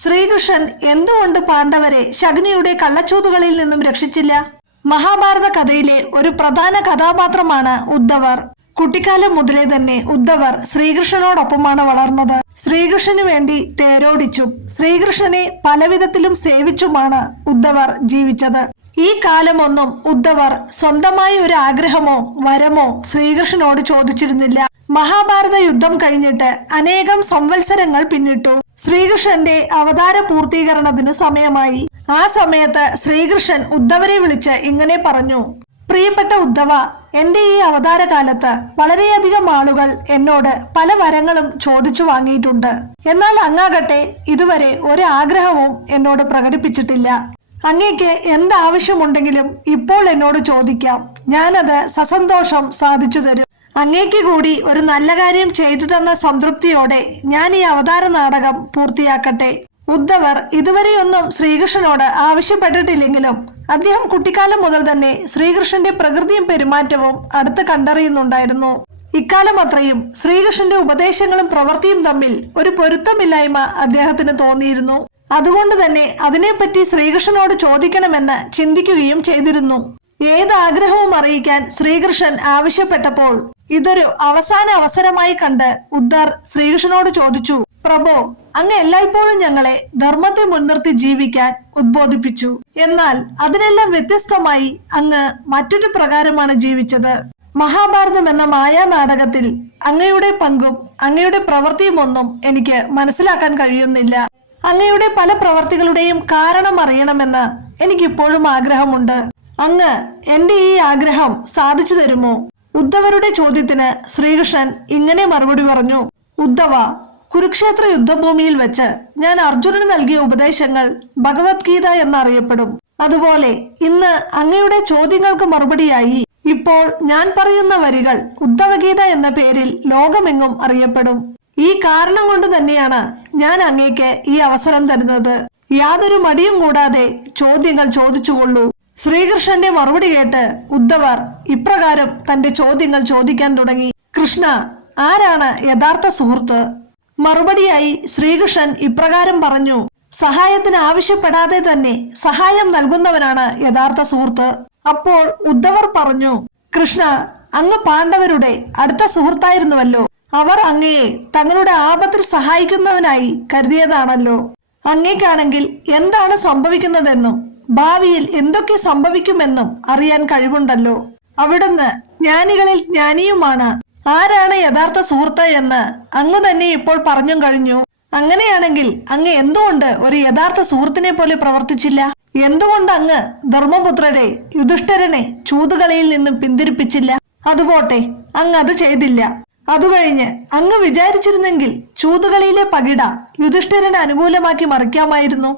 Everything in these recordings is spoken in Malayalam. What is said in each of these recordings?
ശ്രീകൃഷ്ണൻ എന്തുകൊണ്ട് പാണ്ഡവരെ ശകുനിയുടെ കള്ളച്ചൂതുകളിൽ നിന്നും രക്ഷിച്ചില്ല? മഹാഭാരത കഥയിലെ ഒരു പ്രധാന കഥാപാത്രമാണ് ഉദ്ധവർ. കുട്ടിക്കാലം മുതലേ തന്നെ ഉദ്ധവർ ശ്രീകൃഷ്ണനോടൊപ്പമാണ് വളർന്നത്. ശ്രീകൃഷ്ണന് വേണ്ടി തേരോടിച്ചും ശ്രീകൃഷ്ണനെ പലവിധത്തിലും സേവിച്ചുമാണ് ഉദ്ധവർ ജീവിച്ചത്. ഈ കാലമൊന്നും ഉദ്ധവർ സ്വന്തമായി ഒരു ആഗ്രഹമോ വരമോ ശ്രീകൃഷ്ണനോട് ചോദിച്ചിരുന്നില്ല. മഹാഭാരത യുദ്ധം കഴിഞ്ഞിട്ട് അനേകം സംവത്സരങ്ങൾ പിന്നിട്ടു. ശ്രീകൃഷ്ണന്റെ അവതാര പൂർത്തീകരണത്തിനു സമയമായി. ആ സമയത്ത് ശ്രീകൃഷ്ണൻ ഉദ്ധവരെ വിളിച്ച് ഇങ്ങനെ പറഞ്ഞു: പ്രിയപ്പെട്ട ഉദ്ധവ, എന്റെ ഈ അവതാര കാലത്ത് വളരെയധികം ആളുകൾ എന്നോട് പല വരങ്ങളും ചോദിച്ചു വാങ്ങിയിട്ടുണ്ട്. എന്നാൽ അങ്ങാകട്ടെ ഇതുവരെ ഒരു ആഗ്രഹവും എന്നോട് പ്രകടിപ്പിച്ചിട്ടില്ല. അങ്ങേക്ക് എന്താവശ്യമുണ്ടെങ്കിലും ഇപ്പോൾ എന്നോട് ചോദിക്കാം. ഞാനത് സസന്തോഷം സാധിച്ചു തരും. അങ്ങേക്ക് കൂടി ഒരു നല്ല കാര്യം ചെയ്തു തന്ന സംതൃപ്തിയോടെ ഞാൻ ഈ അവതാര നാടകം പൂർത്തിയാക്കട്ടെ. ഉദ്ധവർ ഇതുവരെയൊന്നും ശ്രീകൃഷ്ണനോട് ആവശ്യപ്പെട്ടിട്ടില്ലെങ്കിലും അദ്ദേഹം കുട്ടിക്കാലം മുതൽ തന്നെ ശ്രീകൃഷ്ണന്റെ പ്രകൃതിയും പെരുമാറ്റവും അടുത്ത് കണ്ടറിയുന്നുണ്ടായിരുന്നു. ഇക്കാലം അത്രയും ശ്രീകൃഷ്ണന്റെ ഉപദേശങ്ങളും പ്രവൃത്തിയും തമ്മിൽ ഒരു പൊരുത്തമില്ലായ്മ അദ്ദേഹത്തിന് തോന്നിയിരുന്നു. അതുകൊണ്ട് തന്നെ അതിനെപ്പറ്റി ശ്രീകൃഷ്ണനോട് ചോദിക്കണമെന്ന് ചിന്തിക്കുകയും ചെയ്തിരുന്നു. ഏത് ആഗ്രഹവും അറിയിക്കാൻ ശ്രീകൃഷ്ണൻ ആവശ്യപ്പെട്ടപ്പോൾ ഇതൊരു അവസാന അവസരമായി കണ്ട് ഉദ്ധർ ശ്രീകൃഷ്ണനോട് ചോദിച്ചു: പ്രഭോ, അങ്ങ് എല്ലായ്പ്പോഴും ഞങ്ങളെ ധർമ്മത്തെ മുൻനിർത്തി ജീവിക്കാൻ ഉദ്ബോധിപ്പിച്ചു. എന്നാൽ അതിനെല്ലാം വ്യത്യസ്തമായി അങ്ങ് മറ്റൊരു പ്രകാരമാണ് ജീവിച്ചത്. മഹാഭാരതം എന്ന മായാ നാടകത്തിൽ അങ്ങയുടെ പങ്കും അങ്ങയുടെ പ്രവൃത്തിയും ഒന്നും എനിക്ക് മനസ്സിലാക്കാൻ കഴിയുന്നില്ല. അങ്ങയുടെ പല പ്രവർത്തികളുടെയും കാരണം അറിയണമെന്ന് എനിക്കിപ്പോഴും ആഗ്രഹമുണ്ട്. അങ്ങ് എന്റെ ഈ ആഗ്രഹം സാധിച്ചു തരുമോ? ഉദ്ധവരുടെ ചോദ്യത്തിന് ശ്രീകൃഷ്ണൻ ഇങ്ങനെ മറുപടി പറഞ്ഞു: ഉദ്ധവ, കുരുക്ഷേത്ര യുദ്ധഭൂമിയിൽ വെച്ച് ഞാൻ അർജുനന് നൽകിയ ഉപദേശങ്ങൾ ഭഗവത്ഗീത എന്നറിയപ്പെടും. അതുപോലെ ഇന്ന് അങ്ങയുടെ ചോദ്യങ്ങൾക്ക് മറുപടിയായി ഇപ്പോൾ ഞാൻ പറയുന്ന വരികൾ ഉദ്ധവഗീത എന്ന പേരിൽ ലോകമെങ്ങും അറിയപ്പെടും. ഈ കാരണം കൊണ്ട് തന്നെയാണ് ഞാൻ അങ്ങേക്ക് ഈ അവസരം തരുന്നത്. യാതൊരു മടിയും കൂടാതെ ചോദ്യങ്ങൾ ചോദിച്ചുകൊള്ളൂ. ശ്രീകൃഷ്ണന്റെ മറുപടി കേട്ട് ഉദ്ധവർ ഇപ്രകാരം തന്റെ ചോദ്യങ്ങൾ ചോദിക്കാൻ തുടങ്ങി: കൃഷ്ണ, ആരാണ് യഥാർത്ഥ സുഹൃത്ത്? മറുപടിയായി ശ്രീകൃഷ്ണൻ ഇപ്രകാരം പറഞ്ഞു: സഹായത്തിന് ആവശ്യപ്പെടാതെ തന്നെ സഹായം നൽകുന്നവനാണ് യഥാർത്ഥ സുഹൃത്ത്. അപ്പോൾ ഉദ്ധവർ പറഞ്ഞു: കൃഷ്ണ, അങ്ങ് പാണ്ഡവരുടെ അടുത്ത സുഹൃത്തായിരുന്നുവല്ലോ. അവർ അങ്ങയെ തങ്ങളുടെ ആപത്തിൽ സഹായിക്കുന്നവനായി കരുതിയതാണല്ലോ. അങ്ങേക്കാണെങ്കിൽ എന്താണ് സംഭവിക്കുന്നതെന്നും ഭാവിയിൽ എന്തൊക്കെ സംഭവിക്കുമെന്നും അറിയാൻ കഴിവുണ്ടല്ലോ. അവിടുന്ന് ജ്ഞാനികളിൽ ജ്ഞാനിയുമാണ്. ആരാണ് യഥാർത്ഥ സുഹൃത്ത് എന്ന് അങ്ങ് തന്നെ ഇപ്പോൾ പറഞ്ഞും കഴിഞ്ഞു. അങ്ങനെയാണെങ്കിൽ അങ്ങ് എന്തുകൊണ്ട് ഒരു യഥാർത്ഥ സുഹൃത്തിനെ പോലെ പ്രവർത്തിച്ചില്ല? എന്തുകൊണ്ട് അങ്ങ് ധർമ്മപുത്രരെ യുധിഷ്ഠിരനെ ചൂതുകളിയിൽ നിന്നും പിന്തിരിപ്പിച്ചില്ല? അതുപോട്ടെ, അങ്ങ് അത് ചെയ്തില്ല. അതുകഴിഞ്ഞ് അങ്ങ് വിചാരിച്ചിരുന്നെങ്കിൽ ചൂതുകളിയിലെ പകിട യുധിഷ്ഠിരന് അനുകൂലമാക്കി മറിക്കാമായിരുന്നു.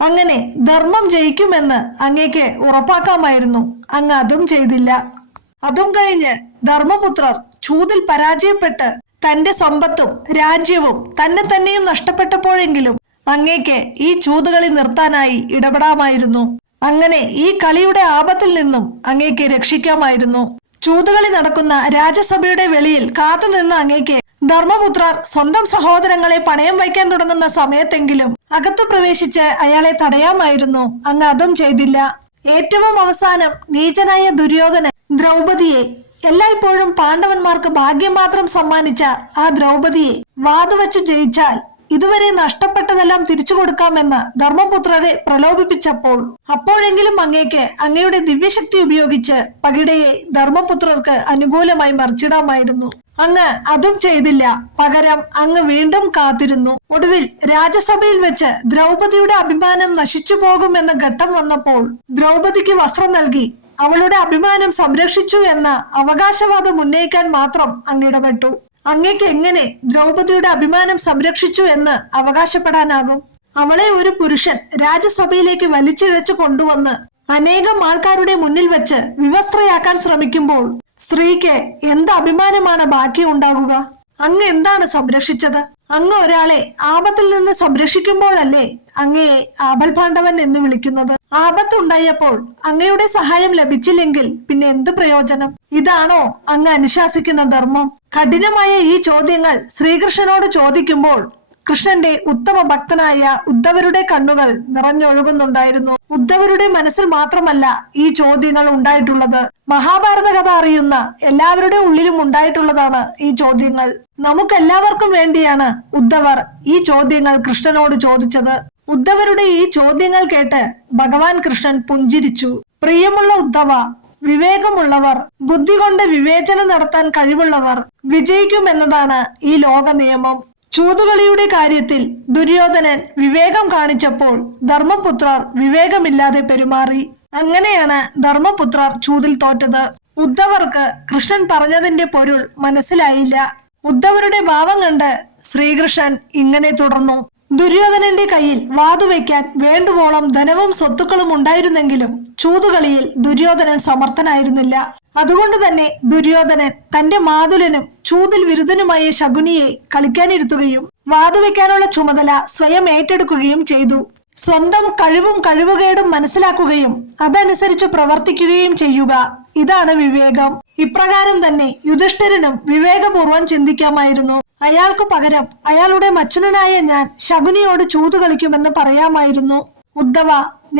അങ്ങനെ ധർമ്മം ജയിക്കുമെന്ന് അങ്ങേക്ക് ഉറപ്പാക്കാമായിരുന്നു. അങ്ങ് അതും ചെയ്തില്ല. അതും കഴിഞ്ഞ് ധർമ്മപുത്രർ ചൂതിൽ പരാജയപ്പെട്ട് തന്റെ സമ്പത്തും രാജ്യവും തന്നെ തന്നെയും നഷ്ടപ്പെട്ടപ്പോഴെങ്കിലും അങ്ങേക്ക് ഈ ചൂതുകളി നിർത്താനായി ഇടപെടാമായിരുന്നു. അങ്ങനെ ഈ കളിയുടെ ആപത്തിൽ നിന്നും അങ്ങേക്ക് രക്ഷിക്കാമായിരുന്നു. ചൂതുകളി നടക്കുന്ന രാജസഭയുടെ വെളിയിൽ കാത്തുനിന്ന അങ്ങേക്ക് ധർമ്മപുത്രർ സ്വന്തം സഹോദരങ്ങളെ പണയം വയ്ക്കാൻ തുടങ്ങുന്ന സമയത്തെങ്കിലും അകത്തു പ്രവേശിച്ച് അയാളെ തടയാമായിരുന്നു. അങ്ങ് അതും ചെയ്തില്ല. ഏറ്റവും അവസാനം നീചനായ ദുര്യോധനൻ ദ്രൗപദിയെ, എല്ലായ്പ്പോഴും പാണ്ഡവന്മാർക്ക് ഭാഗ്യം മാത്രം സമ്മാനിച്ച ആ ദ്രൗപദിയെ വാതുവച്ചു ജയിച്ചാൽ ഇതുവരെ നഷ്ടപ്പെട്ടതെല്ലാം തിരിച്ചു കൊടുക്കാമെന്ന് ധർമ്മപുത്രരെ പ്രലോഭിപ്പിച്ചപ്പോൾ അപ്പോഴെങ്കിലും അങ്ങേക്ക് അങ്ങയുടെ ദിവ്യശക്തി ഉപയോഗിച്ച് പകിടയെ ധർമ്മപുത്രർക്ക് അനുകൂലമായി മറിച്ചിടാമായിരുന്നു. അങ്ങ് അതും ചെയ്തില്ല. പകരം അങ്ങ് വീണ്ടും കാത്തിരുന്നു. ഒടുവിൽ രാജസഭയിൽ വെച്ച് ദ്രൗപദിയുടെ അഭിമാനം നശിച്ചു പോകുമെന്ന ഘട്ടം വന്നപ്പോൾ ദ്രൗപദിക്ക് വസ്ത്രം നൽകി അവളുടെ അഭിമാനം സംരക്ഷിച്ചു എന്ന അവകാശവാദം ഉന്നയിക്കാൻ മാത്രം അങ്ങ് ഇടപെട്ടു. അങ്ങേക്ക് എങ്ങനെ ദ്രൗപദിയുടെ അഭിമാനം സംരക്ഷിച്ചു എന്ന് അവകാശപ്പെടാനാകും? അവളെ ഒരു പുരുഷൻ രാജസഭയിലേക്ക് വലിച്ചിഴച്ചു കൊണ്ടുവന്ന് അനേകം ആൾക്കാരുടെ മുന്നിൽ വെച്ച് വിവസ്ത്രയാക്കാൻ ശ്രമിക്കുമ്പോൾ സ്ത്രീക്ക് എന്ത് അഭിമാനമാണ് ബാക്കി ഉണ്ടാകുക? അങ്ങ് എന്താണ് സംരക്ഷിച്ചത്? അങ്ങ് ഒരാളെ ആപത്തിൽ നിന്ന് സംരക്ഷിക്കുമ്പോഴല്ലേ അങ്ങയെ ആപൽപാണ്ഡവൻ എന്ന് വിളിക്കുന്നത്? ആപത്തുണ്ടായപ്പോൾ അങ്ങയുടെ സഹായം ലഭിച്ചില്ലെങ്കിൽ പിന്നെ എന്ത് പ്രയോജനം? ഇതാണോ അങ്ങ് അനുശാസിക്കുന്ന ധർമ്മം? കഠിനമായ ഈ ചോദ്യങ്ങൾ ശ്രീകൃഷ്ണനോട് ചോദിക്കുമ്പോൾ കൃഷ്ണന്റെ ഉത്തമ ഭക്തനായ ഉദ്ധവരുടെ കണ്ണുകൾ നിറഞ്ഞൊഴുകുന്നുണ്ടായിരുന്നു. ഉദ്ധവരുടെ മനസ്സിൽ മാത്രമല്ല ഈ ചോദ്യങ്ങൾ ഉണ്ടായിട്ടുള്ളത്. മഹാഭാരത കഥ അറിയുന്ന എല്ലാവരുടെ ഉള്ളിലും ഉണ്ടായിട്ടുള്ളതാണ് ഈ ചോദ്യങ്ങൾ. നമുക്കെല്ലാവർക്കും വേണ്ടിയാണ് ഉദ്ധവർ ഈ ചോദ്യങ്ങൾ കൃഷ്ണനോട് ചോദിച്ചത്. ഉദ്ധവരുടെ ഈ ചോദ്യങ്ങൾ കേട്ട് ഭഗവാൻ കൃഷ്ണൻ പുഞ്ചിരിച്ചു. പ്രിയമുള്ള ഉദ്ധവ, വിവേകമുള്ളവർ, ബുദ്ധി കൊണ്ട് വിവേചനം നടത്താൻ കഴിവുള്ളവർ വിജയിക്കുമെന്നതാണ് ഈ ലോക നിയമം. ചൂതുകളിയുടെ കാര്യത്തിൽ ദുര്യോധനൻ വിവേകം കാണിച്ചപ്പോൾ ധർമ്മപുത്രർ വിവേകമില്ലാതെ പെരുമാറി. അങ്ങനെയാണ് ധർമ്മപുത്രർ ചൂതിൽ തോറ്റത്. ഉദ്ധവർക്ക് കൃഷ്ണൻ പറഞ്ഞതിന്റെ പൊരുൾ മനസ്സിലായില്ല. ഉദ്ധവരുടെ ഭാവം കണ്ട് ശ്രീകൃഷ്ണൻ ഇങ്ങനെ തുടർന്നു. ദുര്യോധനന്റെ കയ്യിൽ വാതുവയ്ക്കാൻ വേണ്ടുവോളം ധനവും സ്വത്തുക്കളും ഉണ്ടായിരുന്നെങ്കിലും ചൂതുകളിയിൽ ദുര്യോധനൻ സമർത്ഥനായിരുന്നില്ല. അതുകൊണ്ട് തന്നെ ദുര്യോധനൻ തന്റെ മാതുലനും ചൂതിൽ വിരുദ്ധനുമായ ശകുനിയെ കളിക്കാനിരുത്തുകയും വാതുവയ്ക്കാനുള്ള ചുമതല സ്വയം ഏറ്റെടുക്കുകയും ചെയ്തു. സ്വന്തം കഴിവും കഴിവുകേടും മനസ്സിലാക്കുകയും അതനുസരിച്ച് പ്രവർത്തിക്കുകയും ചെയ്യുക, ഇതാണ് വിവേകം. ഇപ്രകാരം തന്നെ യുധിഷ്ഠിരനും വിവേകപൂർവ്വം ചിന്തിക്കാമായിരുന്നു. അയാൾക്കു പകരം അയാളുടെ മച്ചനായ ഞാൻ ശകുനിയോട് ചൂതു കളിക്കുമെന്ന് പറയാമായിരുന്നു. ഉദ്ധവ,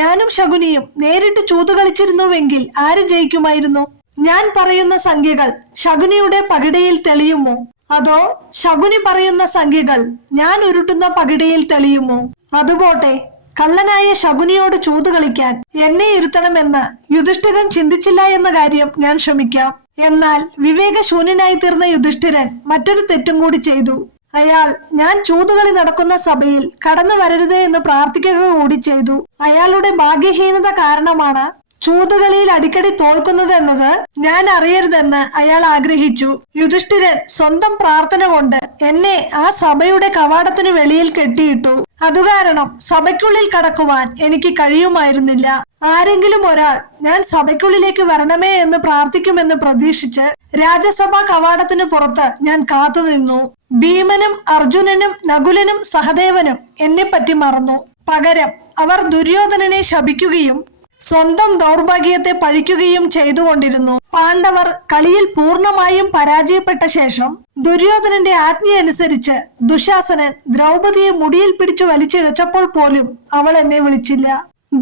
ഞാനും ശകുനിയും നേരിട്ട് ചൂതു കളിച്ചിരുന്നുവെങ്കിൽ ആര് ജയിക്കുമായിരുന്നു? ഞാൻ പറയുന്ന സംഖ്യകൾ ശകുനിയുടെ പകിടയിൽ തെളിയുമോ, അതോ ശകുനി പറയുന്ന സംഖ്യകൾ ഞാൻ ഉരുട്ടുന്ന പകിടയിൽ തെളിയുമോ? അതുപോട്ടെ, കള്ളനായ ശകുനിയോട് ചൂതു കളിക്കാൻ എന്നെ ഇരുത്തണമെന്ന് യുധിഷ്ഠിരൻ ചിന്തിച്ചില്ല എന്ന കാര്യം ഞാൻ ക്ഷമിക്കാം. എന്നാൽ വിവേകശൂന്യനായി തീർന്ന യുധിഷ്ഠിരൻ മറ്റൊരു തെറ്റും കൂടി ചെയ്തു. അയാൾ ഞാൻ ചൂതുകളി നടക്കുന്ന സഭയിൽ കടന്നു വരരുതേ എന്ന് പ്രാർത്ഥിക്കുക കൂടി ചെയ്തു. അയാളുടെ ഭാഗ്യഹീനത കാരണമാണ് ചൂതുകളിയിൽ അടിക്കടി തോൽക്കുന്നത് എന്നത് ഞാൻ അറിയരുതെന്ന് അയാൾ ആഗ്രഹിച്ചു. യുധിഷ്ഠിരൻ സ്വന്തം പ്രാർത്ഥന കൊണ്ട് എന്നെ ആ സഭയുടെ കവാടത്തിനു വെളിയിൽ കെട്ടിയിട്ടു. അതുകാരണം സഭയ്ക്കുള്ളിൽ കടക്കുവാൻ എനിക്ക് കഴിയുമായിരുന്നില്ല. ആരെങ്കിലും ഒരാൾ ഞാൻ സഭയ്ക്കുള്ളിലേക്ക് വരണമേ എന്ന് പ്രാർത്ഥിക്കുമെന്ന് പ്രതീക്ഷിച്ച് രാജസഭാ കവാടത്തിന് പുറത്ത് ഞാൻ കാത്തുനിന്നു. ഭീമനും അർജുനനും നകുലനും സഹദേവനും എന്നെ പറ്റി മറന്നു. പകരം അവർ ദുര്യോധനനെ ശപിക്കുകയും സ്വന്തം ദൗർഭാഗ്യത്തെ പഴിക്കുകയും ചെയ്തുകൊണ്ടിരുന്നു. പാണ്ഡവർ കളിയിൽ പൂർണ്ണമായും പരാജയപ്പെട്ട ശേഷം ദുര്യോധനന്റെ ആജ്ഞയനുസരിച്ച് ദുശാസനൻ ദ്രൗപദിയെ മുടിയിൽ പിടിച്ചു വലിച്ചിഴച്ചപ്പോൾ പോലും അവൾ എന്നെ വിളിച്ചില്ല.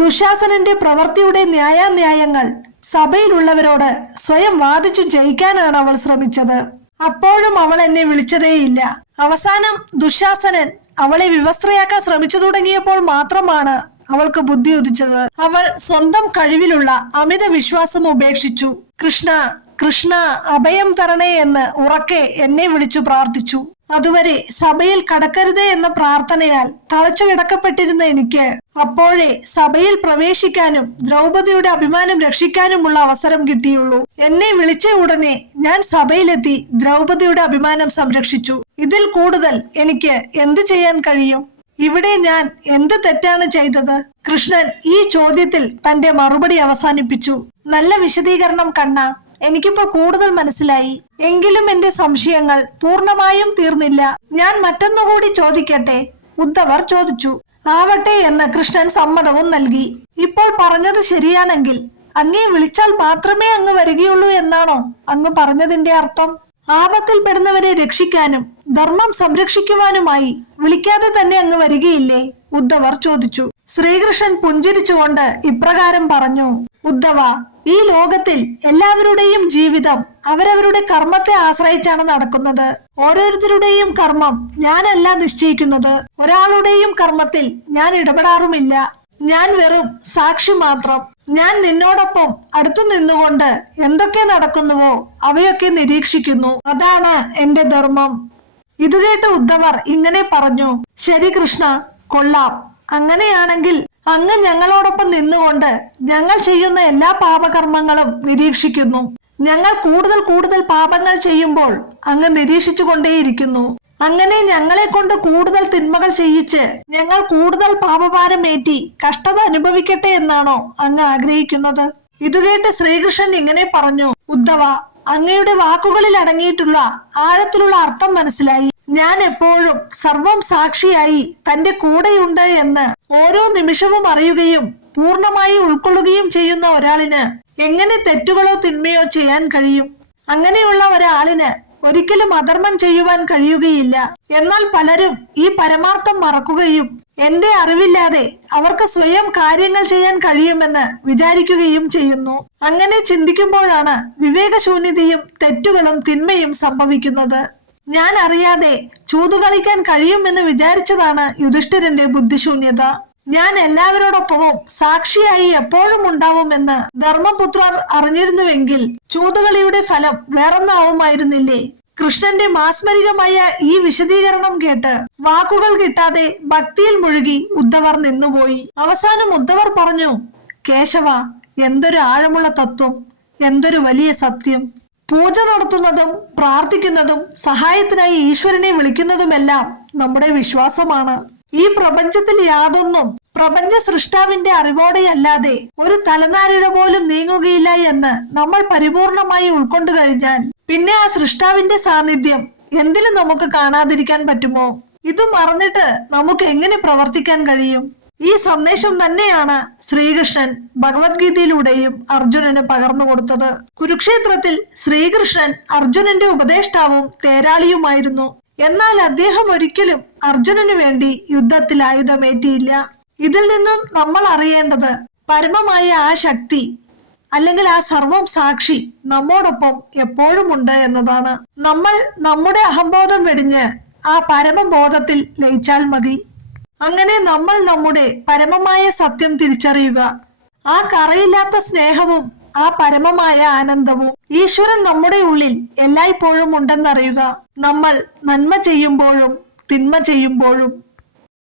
ദുശാസനന്റെ പ്രവൃത്തിയുടെ ന്യായാന്യായങ്ങൾ സഭയിലുള്ളവരോട് സ്വയം വാദിച്ചു ജയിക്കാനാണ് അവൾ ശ്രമിച്ചത്. അപ്പോഴും അവൾ എന്നെ വിളിച്ചതേയില്ല. അവസാനം ദുശാസനൻ അവളെ വിവസ്ത്രയാക്കാൻ ശ്രമിച്ചു തുടങ്ങിയപ്പോൾ മാത്രമാണ് അവൾക്ക് ബുദ്ധി ഉദിച്ചത്. അവൾ സ്വന്തം കഴിവിലുള്ള അമിത വിശ്വാസം ഉപേക്ഷിച്ചു. കൃഷ്ണ കൃഷ്ണ അഭയം തരണേ എന്ന് ഉറക്കെ എന്നെ വിളിച്ചു പ്രാർത്ഥിച്ചു. അതുവരെ സഭയിൽ കടക്കരുതേ എന്ന പ്രാർത്ഥനയാൽ തളച്ചു കിടക്കപ്പെട്ടിരുന്ന എനിക്ക് അപ്പോഴേ സഭയിൽ പ്രവേശിക്കാനും ദ്രൗപദിയുടെ അഭിമാനം രക്ഷിക്കാനുമുള്ള അവസരം കിട്ടിയുള്ളൂ. എന്നെ വിളിച്ച ഉടനെ ഞാൻ സഭയിലെത്തി ദ്രൗപദിയുടെ അഭിമാനം സംരക്ഷിച്ചു. ഇതിൽ കൂടുതൽ എനിക്ക് എന്ത് ചെയ്യാൻ കഴിയും? ഇവിടെ ഞാൻ എന്ത് തെറ്റാണ് ചെയ്തത്? കൃഷ്ണൻ ഈ ചോദ്യത്തിൽ തന്റെ മറുപടി അവസാനിപ്പിച്ചു. നല്ല വിശദീകരണം കണ്ണ, എനിക്കിപ്പോൾ കൂടുതൽ മനസ്സിലായി. എങ്കിലും എന്റെ സംശയങ്ങൾ പൂർണ്ണമായും തീർന്നില്ല. ഞാൻ മറ്റൊന്നുകൂടി ചോദിക്കട്ടെ? ഉദ്ധവർ ചോദിച്ചു. ആവട്ടെ എന്ന് കൃഷ്ണൻ സമ്മതവും നൽകി. ഇപ്പോൾ പറഞ്ഞത് ശരിയാണെങ്കിൽ അങ്ങേ വിളിച്ചാൽ മാത്രമേ അങ്ങ് വരികയുള്ളൂ എന്നാണോ അങ്ങ് പറഞ്ഞതിന്റെ അർത്ഥം? ആപത്തിൽ പെടുന്നവരെ രക്ഷിക്കാനും ധർമ്മം സംരക്ഷിക്കുവാനുമായി വിളിക്കാതെ തന്നെ അങ്ങ് വരികയില്ലേ? ഉദ്ധവർ ചോദിച്ചു. ശ്രീകൃഷ്ണൻ പുഞ്ചിരിച്ചുകൊണ്ട് ഇപ്രകാരം പറഞ്ഞു. ഉദ്ധവ, ഈ ലോകത്തിൽ എല്ലാവരുടെയും ജീവിതം അവരവരുടെ കർമ്മത്തെ ആശ്രയിച്ചാണ് നടക്കുന്നത്. ഓരോരുത്തരുടെയും കർമ്മം ഞാനല്ല നിശ്ചയിക്കുന്നത്. ഒരാളുടെയും കർമ്മത്തിൽ ഞാൻ ഇടപെടാറുമില്ല. ഞാൻ വെറും സാക്ഷി മാത്രം. ഞാൻ നിന്നോടൊപ്പം അടുത്തു നിന്നുകൊണ്ട് എന്തൊക്കെ നടക്കുന്നുവോ അവയൊക്കെ നിരീക്ഷിക്കുന്നു. അതാണ് എന്റെ ധർമ്മം. ഇതുകേട്ട് ഉദ്ധവർ ഇങ്ങനെ പറഞ്ഞു. ശരി കൃഷ്ണ, കൊള്ളാം. അങ്ങനെയാണെങ്കിൽ അങ്ങ് ഞങ്ങളോടൊപ്പം നിന്നുകൊണ്ട് ഞങ്ങൾ ചെയ്യുന്ന എല്ലാ പാപകർമ്മങ്ങളും നിരീക്ഷിക്കുന്നു. ഞങ്ങൾ കൂടുതൽ പാപങ്ങൾ ചെയ്യുമ്പോൾ അങ്ങ് നിരീക്ഷിച്ചു കൊണ്ടേയിരിക്കുന്നു. അങ്ങനെ ഞങ്ങളെ കൊണ്ട് കൂടുതൽ തിന്മകൾ ചെയ്യിച്ച് ഞങ്ങൾ കൂടുതൽ പാപഭാരമേറ്റി കഷ്ടത അനുഭവിക്കട്ടെ എന്നാണോ അങ്ങ് ആഗ്രഹിക്കുന്നത്? ഇതുകേട്ട് ശ്രീകൃഷ്ണൻ ഇങ്ങനെ പറഞ്ഞു. ഉദ്ധവ, അങ്ങയുടെ വാക്കുകളിൽ അടങ്ങിയിട്ടുള്ള ആഴത്തിലുള്ള അർത്ഥം മനസ്സിലായി. ഞാൻ എപ്പോഴും സർവം സാക്ഷിയായി തന്റെ കൂടെയുണ്ട് എന്ന് ഓരോ നിമിഷവും അറിയുകയും പൂർണ്ണമായി ഉൾക്കൊള്ളുകയും ചെയ്യുന്ന ഒരാളിന് എങ്ങനെ തെറ്റുകളോ തിന്മയോ ചെയ്യാൻ കഴിയും? അങ്ങനെയുള്ള ഒരാളിന് ഒരിക്കലും അധർമ്മം ചെയ്യുവാൻ കഴിയുകയില്ല. എന്നാൽ പലരും ഈ പരമാർത്ഥം മറക്കുകയും എന്റെ അറിവില്ലാതെ അവർക്ക് സ്വയം കാര്യങ്ങൾ ചെയ്യാൻ കഴിയുമെന്ന് വിചാരിക്കുകയും ചെയ്യുന്നു. അങ്ങനെ ചിന്തിക്കുമ്പോഴാണ് വിവേകശൂന്യതയും തെറ്റുകളും തിന്മയും സംഭവിക്കുന്നത്. ഞാൻ അറിയാതെ ചൂതുകളിക്കാൻ കഴിയുമെന്ന് വിചാരിച്ചതാണ് യുധിഷ്ഠിരന്റെ ബുദ്ധിശൂന്യത. ഞാൻ എല്ലാവരോടൊപ്പവും സാക്ഷിയായി എപ്പോഴും ഉണ്ടാവുമെന്ന് ധർമ്മപുത്രർ അറിഞ്ഞിരുന്നുവെങ്കിൽ ചൂതുകളിയുടെ ഫലം വേറൊന്നാവുമായിരുന്നില്ലേ? കൃഷ്ണന്റെ മാസ്മരികമായ ഈ വിശദീകരണം കേട്ട് വാക്കുകൾ കിട്ടാതെ ഭക്തിയിൽ മുഴുകി ഉദ്ധവർ നിന്നുപോയി. അവസാനം ഉദ്ധവർ പറഞ്ഞു, കേശവ, എന്തൊരു ആഴമുള്ള തത്വം, എന്തൊരു വലിയ സത്യം. പൂജ നടത്തുന്നതും പ്രാർത്ഥിക്കുന്നതും സഹായത്തിനായി ഈശ്വരനെ വിളിക്കുന്നതുമെല്ലാം നമ്മുടെ വിശ്വാസമാണ്. ഈ പ്രപഞ്ചത്തിൽ യാതൊന്നും പ്രപഞ്ച സൃഷ്ടാവിന്റെ അറിവോടെയല്ലാതെ ഒരു തലനാരിഴ പോലും നീങ്ങുകയില്ല എന്ന് നമ്മൾ പരിപൂർണമായി ഉൾക്കൊണ്ടു കഴിഞ്ഞാൽ പിന്നെ ആ സൃഷ്ടാവിന്റെ സാന്നിധ്യം എന്തിലും നമുക്ക് കാണാതിരിക്കാൻ പറ്റുമോ? ഇത് മറന്നിട്ട് നമുക്ക് എങ്ങനെ പ്രവർത്തിക്കാൻ കഴിയും? ഈ സന്ദേശം തന്നെയാണ് ശ്രീകൃഷ്ണൻ ഭഗവത്ഗീതയിലൂടെയും അർജുനന് പകർന്നു കൊടുത്തത്. കുരുക്ഷേത്രത്തിൽ ശ്രീകൃഷ്ണൻ അർജുനന്റെ ഉപദേഷ്ടാവും തേരാളിയുമായിരുന്നു. എന്നാൽ അദ്ദേഹം ഒരിക്കലും അർജുനന് വേണ്ടി യുദ്ധത്തിൽ ആയുധമേറ്റിയില്ല. ഇതിൽ നിന്നും നമ്മൾ അറിയേണ്ടത് പരമമായ ആ ശക്തി അല്ലെങ്കിൽ ആ സർവം സാക്ഷി നമ്മോടൊപ്പം എപ്പോഴും ഉണ്ട് എന്നതാണ്. നമ്മൾ നമ്മുടെ അഹംബോധം വെടിഞ്ഞ് ആ പരമബോധത്തിൽ ലയിച്ചാൽ മതി. അങ്ങനെ നമ്മൾ നമ്മുടെ പരമമായ സത്യം തിരിച്ചറിയുക. ആ കറയില്ലാത്ത സ്നേഹവും ആ പരമമായ ആനന്ദവും ഈശ്വരൻ നമ്മുടെ ഉള്ളിൽ എല്ലായ്പ്പോഴും ഉണ്ടെന്നറിയുക. നമ്മൾ നന്മ ചെയ്യുമ്പോഴും തിന്മ ചെയ്യുമ്പോഴും